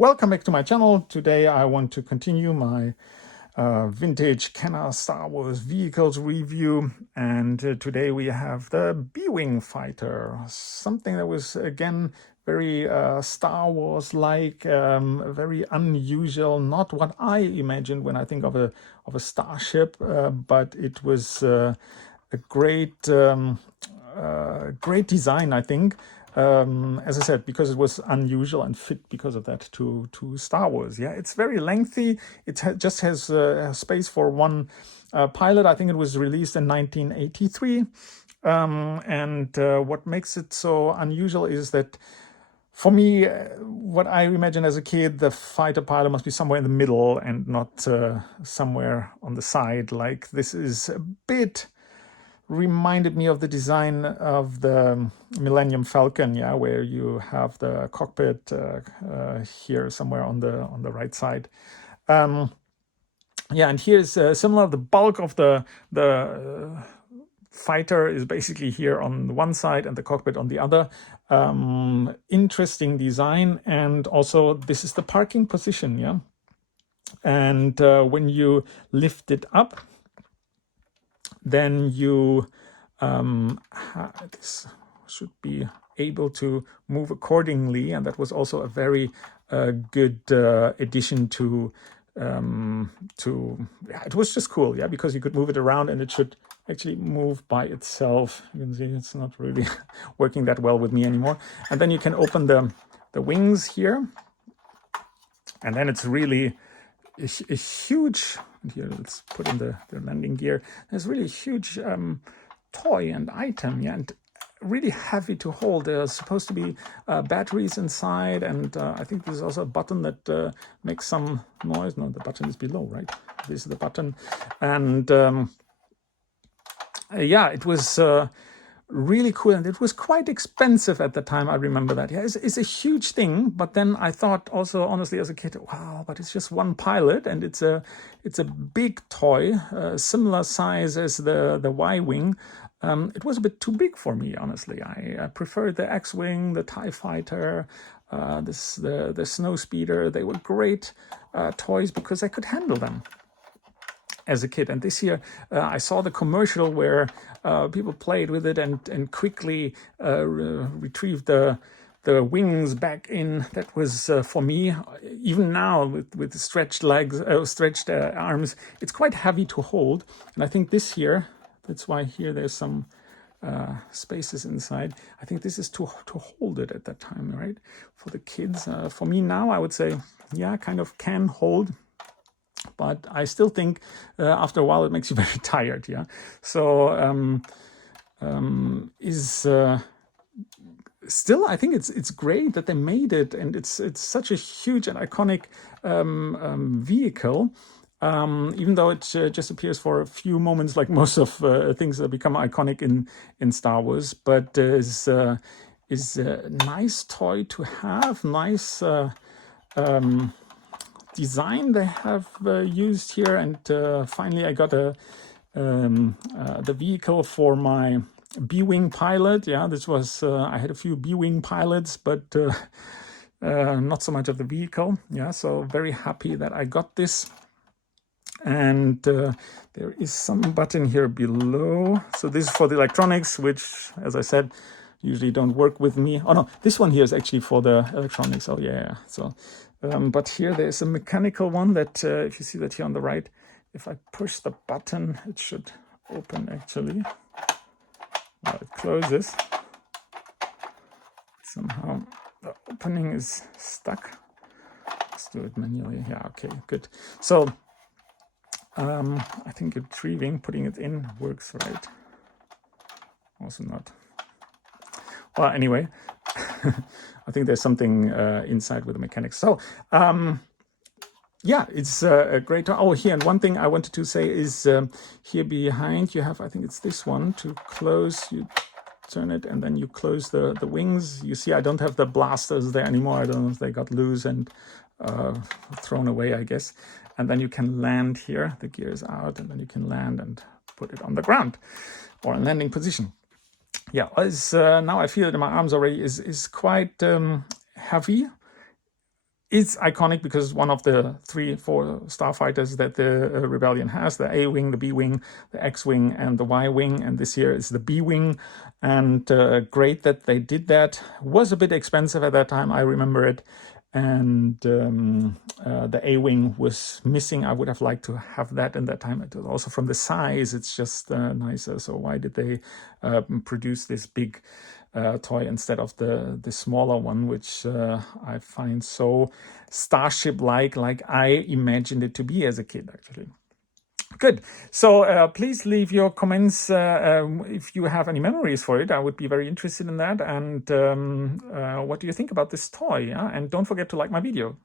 Welcome back to my channel. Today I want to continue my vintage Kenner Star Wars vehicles review, and today we have the B-Wing fighter, something that was again very Star Wars like, very unusual, not what I imagined when I think of a starship, but it was a great great design, I think. As I said, because it was unusual and fit because of that to Star Wars. Yeah, it's very lengthy. It just has space for one pilot. I think it was released in 1983. And what makes it so unusual is that, for me, what I imagine as a kid, the fighter pilot must be somewhere in the middle and not somewhere on the side. Like, this is a bit reminded me of the design of the Millennium Falcon, yeah, where you have the cockpit here somewhere on the right side. Yeah, and here's similar. The bulk of the fighter is basically here on one side and the cockpit on the other. Interesting design, and also this is the parking position, yeah. And when you lift it up, then you this should be able to move accordingly, and that was also a very good addition to yeah, it was just cool, yeah, because you could move it around and it should actually move by itself. You can see it's not really working that well with me anymore. And then you can open the wings here, and then it's really a huge, and here let's put in the landing gear. There's really a huge toy and item, yeah, and really heavy to hold. There's supposed to be batteries inside, and I think there's also a button that makes some noise. No, the button is below, right? This is the button. And yeah, it was really cool, and it was quite expensive at the time. I remember that. Yeah, it's a huge thing. But then I thought also, honestly, as a kid, wow, but it's just one pilot, and it's a big toy, similar size as the Y-wing. It was a bit too big for me, honestly. I preferred the X-wing, the TIE fighter, the Snowspeeder. They were great toys because I could handle them as a kid. And this year I saw the commercial where people played with it and quickly retrieved the wings back in. That was for me, even now with stretched legs, stretched arms, it's quite heavy to hold. And I think this year, that's why here there's some spaces inside. I think this is to hold it at that time, right? For the kids. For me now, I would say, yeah, kind of can hold. But I still think after a while it makes you very tired, yeah. So still, I think it's great that they made it, and it's such a huge and iconic vehicle. Even though it just appears for a few moments, like most of things that become iconic in Star Wars, but is a nice toy to have. Nice design they have used here, and finally I got the vehicle for my B-Wing pilot. Yeah, this was I had a few B-Wing pilots, but not so much of the vehicle. Yeah, so very happy that I got this. And there is some button here below. So this is for the electronics, which, as I said, usually don't work with me. Oh no, this one here is actually for the electronics. Oh yeah, so but here there's a mechanical one that if you see that here on the right, if I push the button, it should open actually. Well, it closes. Somehow the opening is stuck. Let's do it manually. Yeah, okay, good. So I think retrieving, putting it in works, right? Also not. Well, anyway, I think there's something inside with the mechanics. So, yeah, it's a great. Oh, here, and one thing I wanted to say is here behind you have, I think it's this one, to close. You turn it and then you close the wings. You see, I don't have the blasters there anymore. I don't know if they got loose and thrown away, I guess. And then you can land here. The gear is out, and then you can land and put it on the ground or in landing position. Yeah, now I feel it in my arms already, is quite heavy. It's iconic because one of the 3-4 starfighters that the Rebellion has, the A-Wing, the B-Wing, the X-Wing, and the Y-Wing, and this year is the B-Wing, and great that they did that. Was a bit expensive at that time, I remember it, and the A-Wing was missing. I would have liked to have that in that time. Also from the size, it's just nicer. So why did they produce this big toy instead of the smaller one, which I find so Starship-like I imagined it to be as a kid, actually. Good. So please leave your comments if you have any memories for it. I would be very interested in that. And what do you think about this toy? Yeah? And don't forget to like my video.